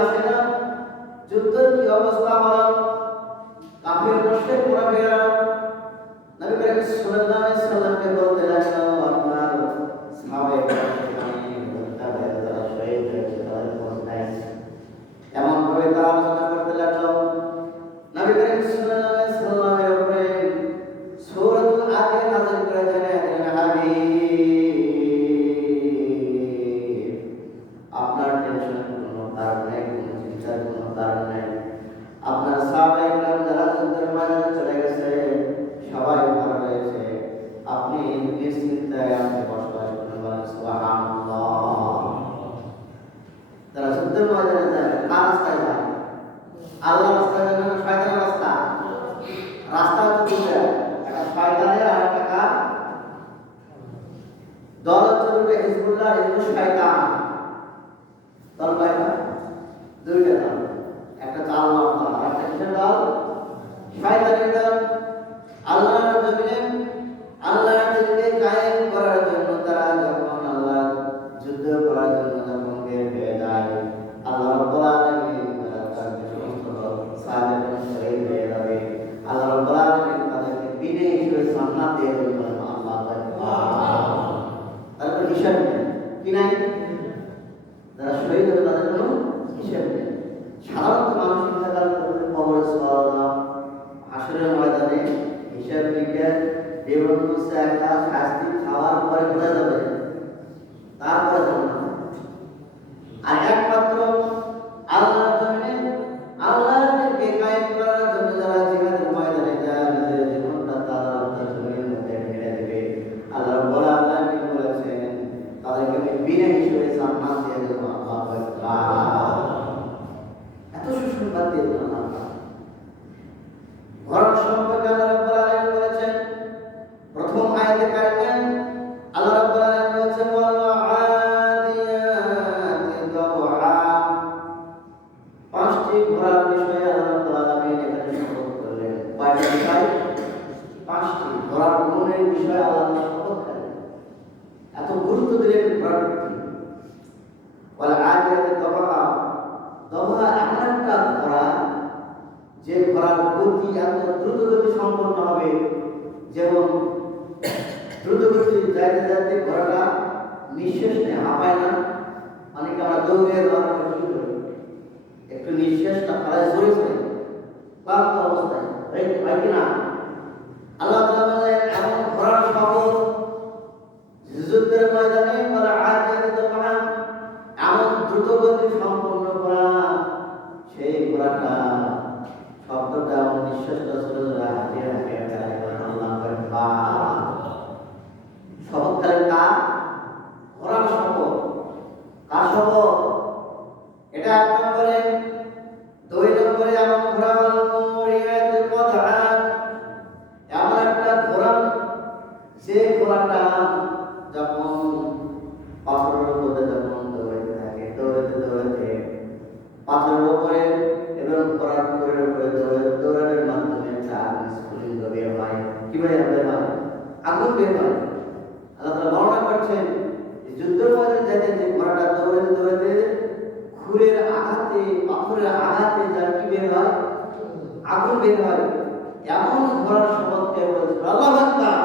আসে না, যুদ্ধের কি অবস্থা হলো, কাফির মুশরিক মুনাফিকরা নবী করিম সাল্লাল্লাহু আলাইহি সাল্লামকে বলতে লাগলো, আপনার সাহাবায়ে তারা শহীদ হয়েছে, তাদের অবস্থায় এমন ভাবে তারা আলোচনা করতে লাগলো। নবী করিম সাল্লাল্লাহু আলাইহি সাল্লামের উপরে সূরাতুল আদিয়া নাযিল করে জানালেন, হাবিব আপনার টেনশন কোনো কারণ নেই, কোনো চিন্তার কোনো কারণ নেই। আপনার সাহাবায়ে কেরাম যারা যুদ্ধের ময়দানে চলে গেছে সবাই ভালো রয়েছে, আপনি নিশ্চিন্তায় আপনি বসবাস করুন, বলেন সুবহানাল্লাহ। যারা যুদ্ধের ময়দানে যায় কার রাস্তায় যায়? আল্লাহর রাস্তায় যায় না শয়তানের রাস্তা? রাস্তা হচ্ছে দুটো, একটা শয়তানের আর একটা দল হচ্ছে দুটো, হিজবুল্লাহ হিজবুল শয়তান। দল কয়টা? দুইটা দল, একটা আল্লাহর দল আর একটা কিসের দল? শয়তানের দল। আল্লাহর জমিনে আল্লাহর দিনকে কায়েম করার জন্য তারা যখন আল্লাহ যুদ্ধ করার জন্য যখন বের হয়ে যায়, আল্লাহ রাব্বুল আলামিন তার সমস্ত সাহাবাদের শহীদ হয়ে যাবে। আল্লাহ রাব্বুল আলামিন তাদেরকে বিনে হিসেবে জান্নাত দিয়ে দেবেন। আল্লাহু আকবার। তারপর হিসাব নেই কি নাই, যারা শহীদ হবে তাদের কোনো হিসাব নেই। সাধারণত মানুষ ইন্তেকাল করলে কবরে সওয়াল, হাসরের ময়দানে হিসাব নিকেশ বিভিন্ন একটা শাস্তি খাওয়ার পরে কোথায় যাবে? তারপরে জান্নাত। আর একমাত্র আল্লাহর জমিনে আল্লাহর দিনকে কায়েম করার জন্য যারা জিহাদের ময়দানে যায়, নিজের জীবনটা আল্লাহর জমিনের মধ্যে ঢেলে দেবে, আল্লাহ রাব্বুল আলামিন বলেছেন তাদেরকে আমি বিনা হিসেবে জান্নাত দিয়ে দেব। আল্লাহু আকবার। এত সুসংবাদ দিয়ে দিলেন আল্লাহ। ঘর সম্পর্কে আল্লাহ রাব্বুল আলামিন বলেছেন প্রথম আয়াতে কারিমে, আল্লাহ রাব্বুল আলামিন বলেছেন ওয়াল আদিয়াতি দবহা। পাঁচটি ঘোড়ার বিষয়ে আল্লাহ রাব্বুল আলামিন এখানে শপথ করলেন। কয়টি বিষয়? পাঁচটি ঘোড়ার গুণের বিষয়ে আল্লাহ শপথ করলেন। এত গুরুত্ব দিলেন ঘোড়ার প্রতি। ওয়াল আদিয়াতি দবহা, দবহা এমন একটা ঘোড়া যে ঘোড়ার গতি এত দ্রুতগতি সম্পন্ন হবে, যেমন দ্রুতগতি যাইতে যাইতে ঘোড়াটা নিঃশ্বাস নেয়, হাঁপায় না। অনেকে আমরা দৌড়ে একটু নিঃশ্বাসটা ফেলায় জোরে জোরে ক্লান্ত অবস্থায় হয় কিনা? আল্লাহ তাআলা বলেন এমন ঘোড়ার শপথ যুদ্ধের ময়দানে ওয়াল আদিয়াতি দবহা, এমন দ্রুতগতি সম্পন্ন ঘোড়া, সেই ঘোড়াটা শব্দটা এমন নিঃশ্বাসটা ছোট ছোট হাতে হাতে আল্লাহু আকবার। শপথ করেন কার? ঘোড়ার শপথ। কার শপথ? এটা এক নম্বরে। দুই নম্বরে এমন ঘোড়া মুরিয়াত কদআ, এমন একটা ঘোড়া যে ঘোড়াটা যখন পাথরের উপরে যখন দৌড়াতে থাকে, দৌড়াতে দৌড়াতে পাথরের উপরে এবং ঘোড়ার উপরে দৌড়ানোর মাধ্যমে আগুন স্ফুলিঙ্গ বের হয়। কিভাবে বের হয়? আগুন বের হয়। আল্লাহ তাআলা বর্ণনা করছেন যুদ্ধের ময়দানে যেতে যে ঘোড়াটা দৌড়াতে দৌড়াতে খুরের আঘাতে পাথরের আঘাতে যার কি বের হয়? আগুন বের হয়। এমন ঘোড়ার শপথ কে বলছে? আল্লাহু আকবার।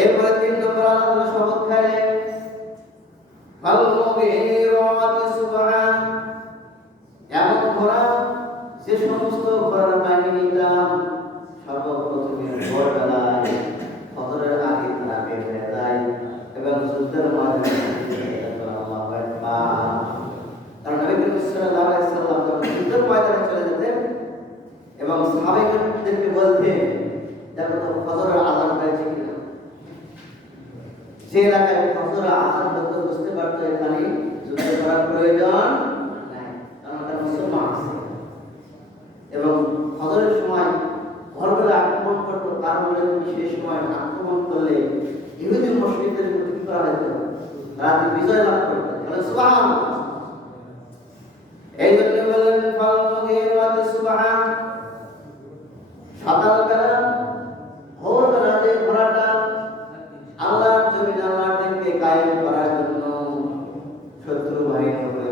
এরপরে তিন নম্বর আল্লাহ তাআলা শপথ খাইলেন ফাল মুগীরাতি সুবহা, এমন ঘোড়া যে সমস্ত ঘোড়ার বাহিনীটা সর্বপ্রথমে ভোরবেলায় ফজরের আগে তারা বের হয়ে যায় এবং যুদ্ধের ময়দানে। আল্লাহু আকবার। কারণ নবী করিম সাল্লাল্লাহু আলাইহি সাল্লাম যখন যুদ্ধের ময়দানে চলে যেতেন এবং সাহাবাদেরকে বলতেন দেখো তো ফজরের আযান হয়েছে কিনা। যে এলাকায় ফজরের আযান হতো বুঝতে পারতো এখানে যুদ্ধ করার প্রয়োজন নাই, কারণ এটা মুসলমান আছে। এবং ফজরের সময় ভোরবেলা আক্রমণ করতো, তার বলে সেই সময় আক্রমণ করলে ইহুদি মুশরিকদের কি করা হতো? রাতে বিজয় লাভ করতো। সুবহানাল্লাহ। এই জন্য বলেন ফাল মুগীরাতি সুবহা, সকালবেলা ভোরবেলা যে ঘোড়াটা আল্লাহর জমিন আল্লাহর দিনকে কায়েম করার জন্য শত্রু বাহিনীর উপরে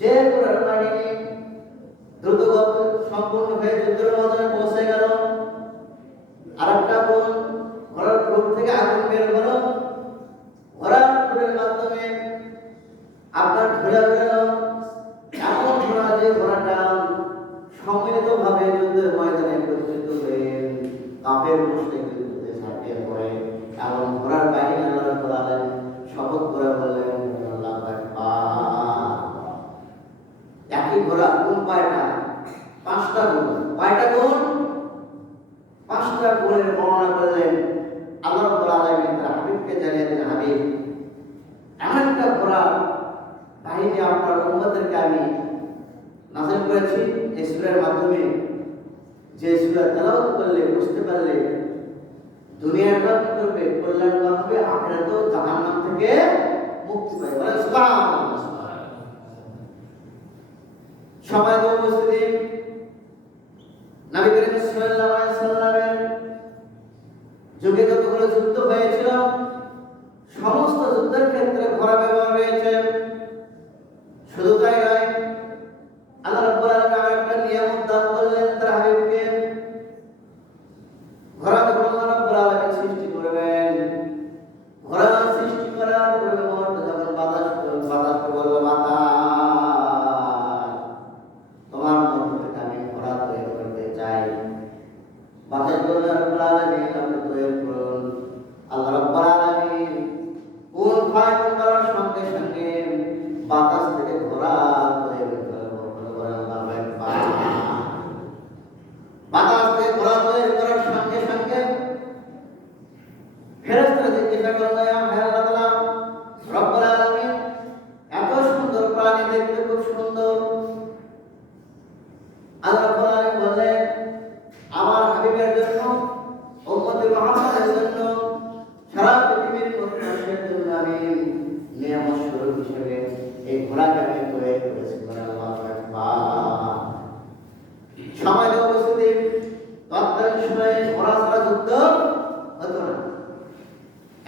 যে ঘোড়ার বাহিনী দ্রুতগত সম্পূর্ণ হয়ে যুদ্ধের ময়দানে পৌঁছে গেল, আরেকটা গুণ ঘোড়ার খুর থেকে আগুন বের হলো, ঘোড়ার খুরের মাধ্যমে আপনার ধরে গেল। এমন ঘোড়া যে ঘোড়াটা সম্মিলিতভাবে যুদ্ধের ময়দানে একত্রিত হয়ে কাফের মুশরিকদের যুদ্ধে ঝাঁপিয়ে পড়ে, এমন ঘোড়ার বাহিনী আল্লাহ রাব্বুল আলামিন শপথ করে বললেন আল্লাহু আকবার। একই ঘোড়া কোন কয়টা? 5টা গুণ। কয়টা গুণ? 5টা গুণের বর্ণনা করলেন আল্লাহ রাব্বুল আলামিন তার হাবিবকে জানিয়ে দিলেন, হাবিব এমন একটা ঘোড়া বাহিনী আপনার উম্মতদেরকে আমি নাযিল করেছি এই সূরার মাধ্যমে, যে সূরা তেলাওয়াত করলে বুঝতে পারলে দুনিয়াটা কি করবে? কল্যাণকর হবে, আখিরাতেও জাহান্নাম থেকে মুক্তি পাবে। বলেন সুবহানাল্লাহ। সবাই তো উপস্থিতি, নবী করিম সাল্লাল্লাহু আলাইহি সাল্লামের যুগে যতগুলো যুদ্ধ হয়েছিল সমস্ত যুদ্ধের ক্ষেত্রে ঘোড়া ব্যবহার হয়েছে। শুধু তাই নয়, আল্লাহ রাব্বুল আলামিন একটা নিয়ামত দান করলেন তার হাবিবকে। ঘোড়া যখন আল্লাহ রাব্বুল আলামিন সৃষ্টি করবেন, ঘোড়া সৃষ্টি করার পূর্বে মুহূর্তে যখন বাতাসকে বলল, বাতাস তোমার মধ্য থেকে আমি ঘোড়া তৈরি করতে চাই। বাতাস বলল, রাব্বুল আলামিন আপনি তৈরি করুন। আল্লাহ রাব্বুল আলামিন কোন ফায়দা করার সঙ্গে সঙ্গে বাতাস থেকে ঘোড়া তৈরি করলো। বাতাস থেকে ঘোড়া তৈরি করার সঙ্গে সঙ্গে ফেরেশতারা জিজ্ঞাসা করলো, ইয়া আল্লাহ তাআলা রব্বুল আলামিন এত সুন্দর প্রাণী, দেখতে খুব সুন্দর। আল্লাহ রাব্বুল আলামিন বললেন, আমার হাবিবের জন্য, উম্মতে মুহাম্মাদের জন্য, সারা পৃথিবীর মানুষের জন্য আমি নিয়ামত স্বরূপ হিসেবে এই ঘোড়াকে আমি তৈরি করেছি। আল্লাহু আকবার। সমাজে উপস্থিতি, তৎকালীন সময়ে ঘোড়া ছাড়া যুদ্ধ হতো না।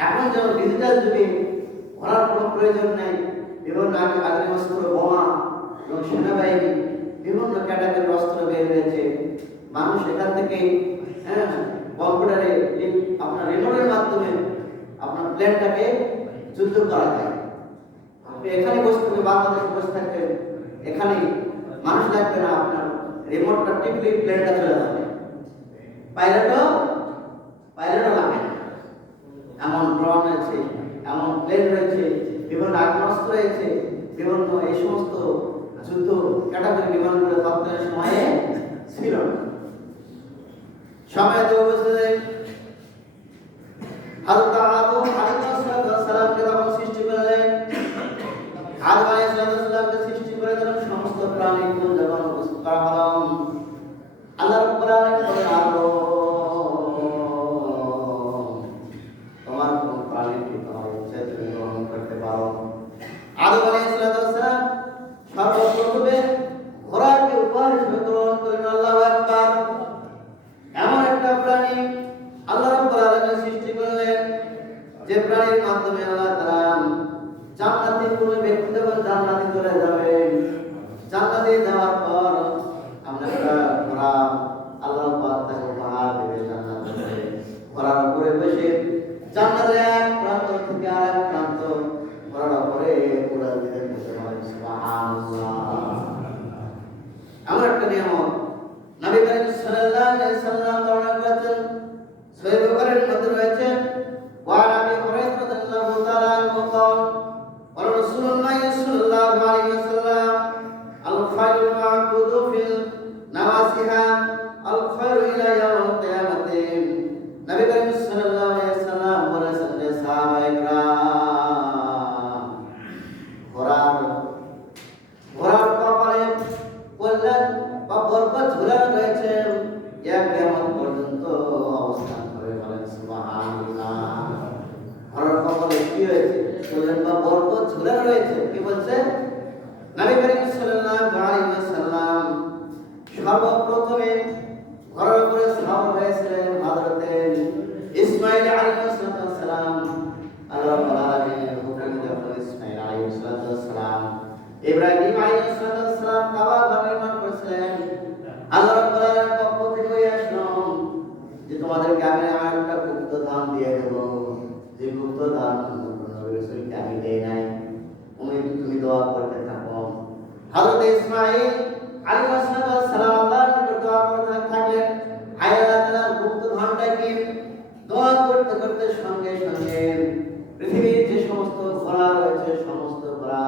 এখন যেমন ডিজিটাল যুগে ঘোড়ার কোনো প্রয়োজন নেই। বিভিন্ন আগ্নেয়াস্ত্র, বোমা এবং সেনাবাহিনী বিভিন্ন ক্যাটাগরির অস্ত্র বের হয়েছে। মানুষ এখান থেকে কম্পিউটারে আপনার রিমোটের মাধ্যমে আপনার প্লেনটাকে যুদ্ধ করা যায়। আপনি এখানে বসে থাকবে, বাংলাদেশে বসে থাকবেন, এখানে মানুষ লাগবে না, আপনার রিমোটটা টিপলে প্লেনটা চলে যাবে। পাইলটও লাগে না। এমন ড্রোন রয়েছে, এমন প্লেন রয়েছে, বিভিন্ন আগ্নেয়াস্ত্র রয়েছে, বিভিন্ন এই সমস্ত যুদ্ধ ক্যাটাগরি বিমানগুলো তৎকালীন সময়ে ছিল না। সময় দেব বসে হযরত আদম আলাইহিস সালামকে যখন সৃষ্টি করলেন, আদম আলাইহিস সালামকে সৃষ্টি করে যখন সমস্ত প্রাণীগুলো যখন উপস্থিত করা হলো, আল্লাহ রাব্বুল আলামিন বলেন, আদম তোমার কোন প্রাণীকে তোমার ইচ্ছা তুমি গ্রহণ করতে পারো। আদম আলাইহিস সালাম সর্বপ্রথমে ঘোড়াকে উপহার হিসেবে গ্রহণ করলেন। আল্লাহু আকবার। এমন একটা প্রাণী আল্লাহ রাব্বুল আলামিন সৃষ্টি করলেন, যে প্রাণীর মাধ্যমে আল্লাহ তাআলা জান্নাতে কোনো ব্যক্তি যখন জান্নাতে চলে যাবে, জান্নাতে যাওয়ার পর আমরা ঘোড়া আল্লাহ পাক তাকে উপহার দেবে জান্নাতে। ঘোড়ার উপরে বসে জান্নাতের এক প্রান্ত থেকে আরেক প্রান্ত ঘোড়ার উপরে উড়া দিতে বলে সুবহানাল্লাহ। এমন একটা নিয়ামত নবী করিম সাল্লাল্লাহু আলাইহি সাল্লাম বর্ণনা করেছেন। সহিহ বুখারীর মধ্যে রয়েছে, ওয়া আবি হুরায়রা রাদিয়াল্লাহু তাআলা আনহু قال قال رسول الله صلى الله عليه وسلم الخيل আলাইহিস সালাম কাবা ঘর নির্মাণ করেছিলেন, আল্লাহ রাব্বুল আলামিন পক্ষ থেকে আসলো যে তোমাদেরকে আমি আরেকটা গুপ্ত দান দিয়ে দেব, যে গুপ্ত দান নবী রাসূলকে আমি দেই নাই, তুমি দোয়া করতে থাকো। হযরত ইসমাঈল আলাইহিস সালাম আল্লাহর নিকট দোয়া করতে থাকলেন, হায় আল্লাহ তাআলা গুপ্ত ধনটা কি? দোয়া করতে করতে সঙ্গে সঙ্গে পৃথিবীর যে সমস্ত ঘোড়া রয়েছে সমস্ত ঘোড়া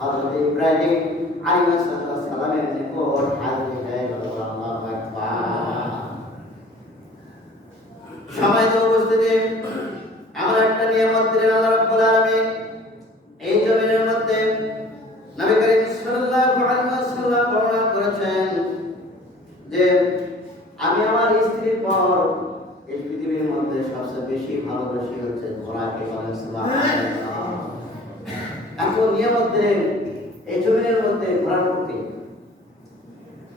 হযরত ইব্রাহিম আলাইহিস সালামের নিকট হাজির হয়ে গেল। আল্লাহু আকবার। সম্মানিত উপস্থিতি, এমন একটা নিয়ামত দিলেন আল্লাহ রাব্বুল আলামিন এই জমিনের মধ্যে। নবী করিম সাল্লাল্লাহু আলাইহি ওয়াসাল্লাম বর্ণনা করেছেন যে আমি আমার স্ত্রীর পর এই পৃথিবীর মধ্যে সবচেয়ে বেশি ভালোবাসি হচ্ছে ঘোড়াকে। বলেন সুবহানাল্লাহ। এত নিয়ামত দিলেন এই জমিনের মধ্যে ঘোড়ার প্রতি।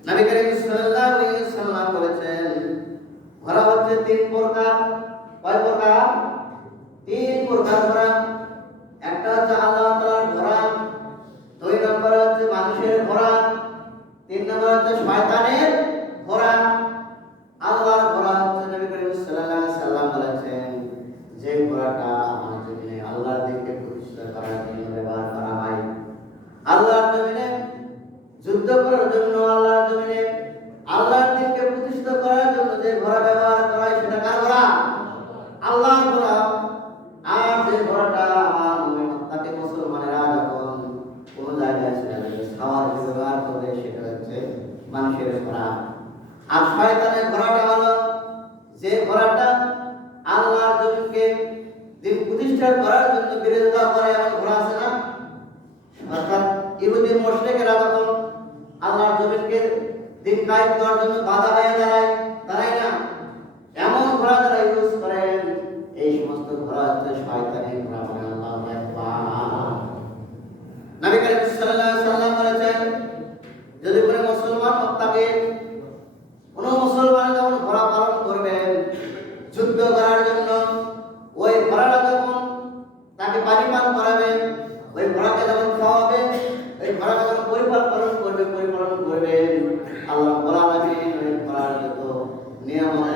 নবী করিম সাল্লাল্লাহু আলাইহি ওয়াসাল্লাম বলেছেন ঘোড়া হচ্ছে তিন প্রকার। কয় প্রকার? তিন প্রকার ঘোড়া। একটা হচ্ছে আল্লাহ তাআলার ঘোড়া, দুই নম্বর হচ্ছে মানুষের ঘোড়া, তিন নম্বর হচ্ছে শয়তানের ঘোড়া। আল্লাহর ঘোড়া হচ্ছে নবী করিম সাল্লাল্লাহু আলাইহি ওয়াসাল্লাম বলেছেন যে ঘোড়াটা আমার জমিনে আল্লাহর দিকে প্রতিষ্ঠা করার জন্য ব্যবহার করা হয়, আল্লাহর জমিনে যুদ্ধ করার জন্য, আল্লাহর জমিনে আল্লাহর দিনকে প্রতিষ্ঠা করার জন্য যে ঘোড়া ব্যবহার করা হয় সেটা কার ঘোড়া? আল্লাহর ঘোড়া। আর যে ঘোড়াটা আমার তাকে মুসলমানেরা যখন কোন জায়গায় খাওয়ার ব্যবহার করে সেটা হচ্ছে মানুষের ঘোড়া। আর শয়তানের ঘোড়াটা হলো যে ঘোড়াটা আল্লাহর জমিনকে দিন প্রতিষ্ঠা করার জন্য বিরোধিতা করে। এমন ঘোড়া আছে না? অর্থাৎ ইহুদি মুশরিকরা যখন আল্লাহর জমিনকে দিন কায়েম করার জন্য বাধা হয়ে দাঁড়ায়, তাই না? এমন ঘোড়া যারা ইউজ করেন এই সমস্ত ঘোড়া হচ্ছে শয়তানের ঘোড়া। আল্লাহু আকবার। নবী করিম সাল্লাল্লাহু আলাইহি ওয়াসাল্লাম বলেছেন যদি কোনো মুসলমান হত্যাকে কোন মুসলমান যখন ঘোড়া পালন করবেন যুদ্ধ করার জন্য, ওই ঘোড়াটা যখন তাকে পানি পান করাবেন, ওই ঘোড়াকে যখন খাওয়াবেন, ওই ঘোড়াকে যখন পরিপালন করবেন, আল্লাহ রাব্বুল আলামিন ওই ঘোড়ার যত নিয়ামত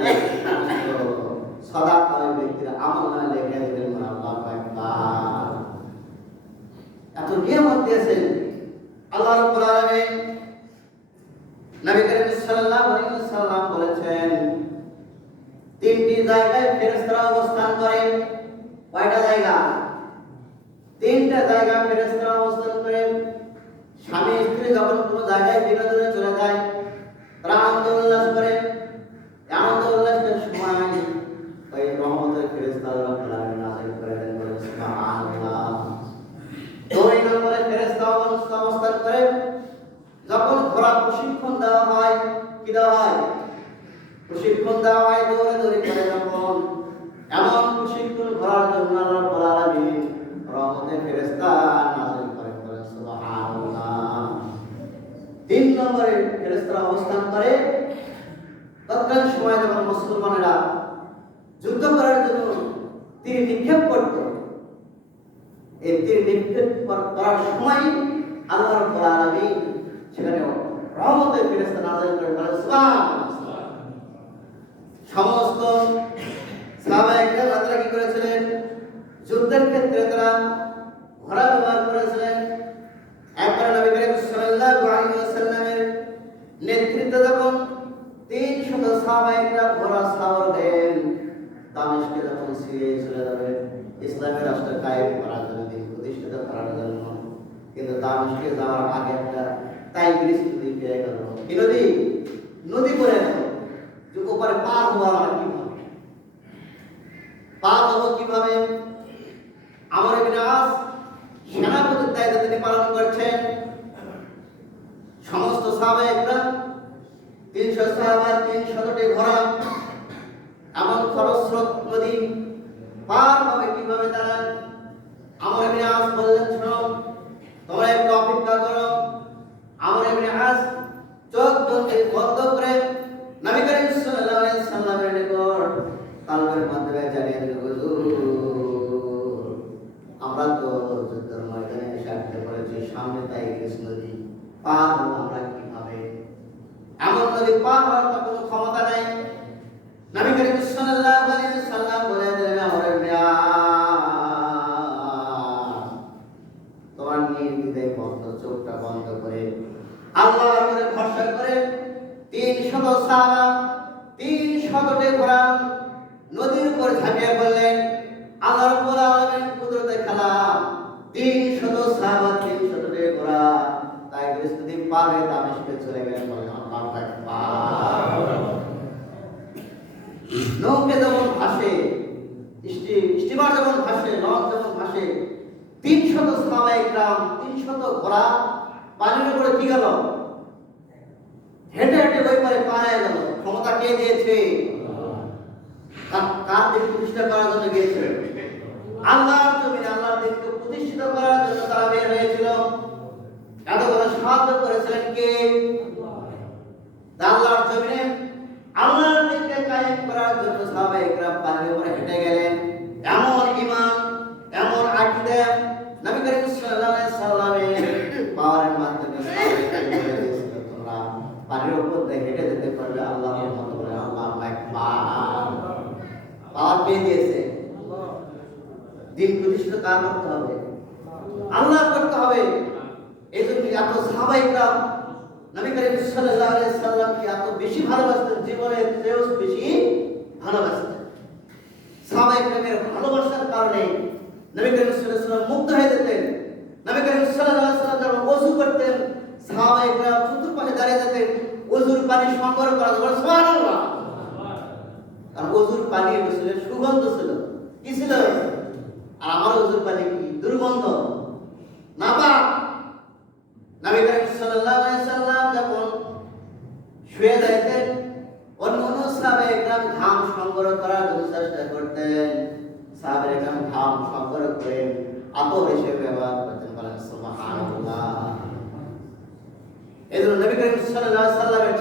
সাদাকা ওই ব্যক্তির আমলনামায় লিখে দিবেন। আল্লাহু আকবার। এত নিয়ামত দিয়েছেন আল্লাহ রাব্বুল আলামিন। নবী করিম সাল্লাল্লাহু আলাইহি ওয়াসাল্লাম বলেছেন তিনটি জায়গায় ফেরেশতারা অবস্থান করে। কয়টা জায়গা? তিনটা জায়গা ফেরেশতারা অবস্থান করে। স্বামী স্ত্রী যখন কোনো জায়গায় বিনোদনে চলে যায় তারা আনন্দ উল্লাস করে। আনন্দ উল্লাসের সময় ওই রহমতের ফেরেশতারা আল্লাহ নাযিল করে দেন। বলেন সুবহানাল্লাহ। দুই নম্বরে ফেরেশতা অবস্থান করে যখন ঘোড়া প্রশিক্ষণ দেওয়া হয়। কি দেওয়া হয়? প্রশিক্ষণ দেওয়া হয় দৌড়াদৌড়ি করে। যখন এমন প্রশিক্ষণ ঘোড়ার জন্য আল্লাহ রাব্বুল আলামিন রহমতের ফেরেশতা নাযিল করেন। বলেন সুবহানাল্লাহ। তিন নম্বরে ফেরেশতারা অবস্থান করে তৎকালীন সময় যখন মুসলমানেরা যুদ্ধ করার জন্য তীর নিক্ষেপ করত, এই তীর নিক্ষেপ করার সময় আল্লাহ রাব্বুল আলামিন সেখানে রহমতের ফেরেশতা নাযিল করেন। বলেন সুবহানাল্লাহ। সমস্ত সাহাবায়ে কেরাম তারা কি করেছিলেন? যুদ্ধের ক্ষেত্রে তারা ঘোড়া ব্যবহার করেছিলেন। একবার নবী করিম সাল্লাল্লাহু আলাইহি ওয়াসাল্লামের নেতৃত্বে যখন 300 সাহাবায়ে কেরাম ঘোড়া সাওয়ার দেন দামেস্কে যখন সিরিয়ায় চলে যাবে ইসলামের রাষ্ট্র কায়েম করার জন্য, দিন প্রতিষ্ঠিত করার জন্য, কিন্তু দামেস্কে যাওয়ার আগে একটা টাইগ্রিস নদী পেয়ে গেল। কি নদী? নদী করে গেল। যে ওপারে পার হওয়া আমরা কিভাবে? পার হবো কিভাবে? আমর ইবনে আস সেনাপতির দায়িত্ব তিনি পালন করছেন। সমস্ত সাহাবায়ে কেরাম 300 সাহাবা 300টি ঘোড়া এমন খরস্রোত নদী পার হবে কিভাবে তারা? আমর ইবনে আস বললেন শোনো তোমরা একটু অপেক্ষা করো। আমর ইবনে আস চোখ বন্ধ করে নবী করিম সাল্লাল্লাহু আলাইহি ওয়াসাল্লামের নিকট কালবের মাধ্যমে জানিয়ে দিল আমরা তো যুদ্ধের ময়দানে এসে আসতে পড়েছি, সামনে টাইগ্রিস নদী, পার হবো আমরা কিভাবে? এমন নদী পার হওয়ার তো কোনো ক্ষমতা নাই। নবী করিম সাল্লাল্লাহু আলাইহি ওয়াসাল্লাম বলে দিলেন, আমার মিয়া তোমার নির্দ্বিধায় বন্ধ, চোখটা বন্ধ করে আল্লাহর উপরে ভরসা করে 300 সাহাবা 300টি ঘোড়া নদীর উপর ঝাঁপিয়ে পড়লেন। আল্লাহ রাব্বুল আলামিন কুদরতে খেলা 300 সাহাবা 300টি ঘোড়া তাই প্রস্তুতি পার হয়ে দামেস্কে চলে গেলেন। বলেন আল্লাহু আকবার। নৌকা যেমন ভাসে, স্টিমার যেমন ভাসে, লঞ্চ যেমন ভাসে, 300 সাহাবায়ে কিরাম 300 ঘোড়া পানির উপরে কি গেল? হেঁটে হেঁটে ওই পারে পার হয়ে গেল। ক্ষমতা কে দিয়েছে? কার দিন প্রতিষ্ঠা করার জন্য গিয়েছিল? আল্লাহর জমিনে আল্লাহর দিনকে প্রতিষ্ঠিত করার জন্য তারা বের হয়েছিল। এত করে সাহায্য করেছিলেন কে? আল্লাহর জমিনে আল্লাহর দিনকে কায়েম করার জন্য সাহাবায়ে কিরাম পানির উপরে হেঁটে গেলেন। এমন ঈমান, এমন আকীদা নবী করিম সাল্লাল্লাহু আলাইহি সাল্লামের পাওয়ারের মাধ্যমে সাহাবায়ে কিরাম বলে দিয়েছিল, তোমরা পানির উপর দিয়ে হেঁটে যেতে পারবে আল্লাহর মত করে। আল্লাহু আকবার। পাওয়ার কে দিয়েছে? দিন প্রতিষ্ঠিত কার করতে হবে? আল্লাহ করতে হবে। এই জন্য এত সাহাবায়ে কিরাম নবী করিম সাল্লাল্লাহু আলাইহি সাল্লামকে এত বেশি ভালোবাসতেন, জীবনের চেয়েও বেশি ভালোবাসতেন। সাহাবায়ে কিরামের ভালোবাসার কারণে নবী করিম সাল্লাল্লাহু আলাইহি সাল্লাম মুগ্ধ হয়ে যেতেন। নবী করিম সাল্লাল্লাহু আলাইহি সাল্লাম যখন ওযু করতেন, সাহাবায়ে কিরাম চতুর্পাশে দাঁড়িয়ে যেতেন ওযুর পানি সংগ্রহ করার জন্য। সুবহানাল্লাহ। আর ওযুর পানি রাসূলের সুগন্ধ ছিল। কি ছিল? আর আমার ওযুর পানি কি দুর্গন্ধ, নাপাক। নবী করিম সাল্লাল্লাহু আলাইহি সাল্লাম যখন শুয়ে যাইতেন, অন্য সাহাবায়ে কিরাম ঘাম সংগ্রহ করার জন্য চেষ্টা করতেন। সাহাবায়ে কিরাম ঘাম সংগ্রহ করে আতর হিসেবে ব্যবহার করতেন। বলেন সুবহানাল্লাহ। এজন্য নবী করিম সাল্লাল্লাহু আলাইহি সাল্লামের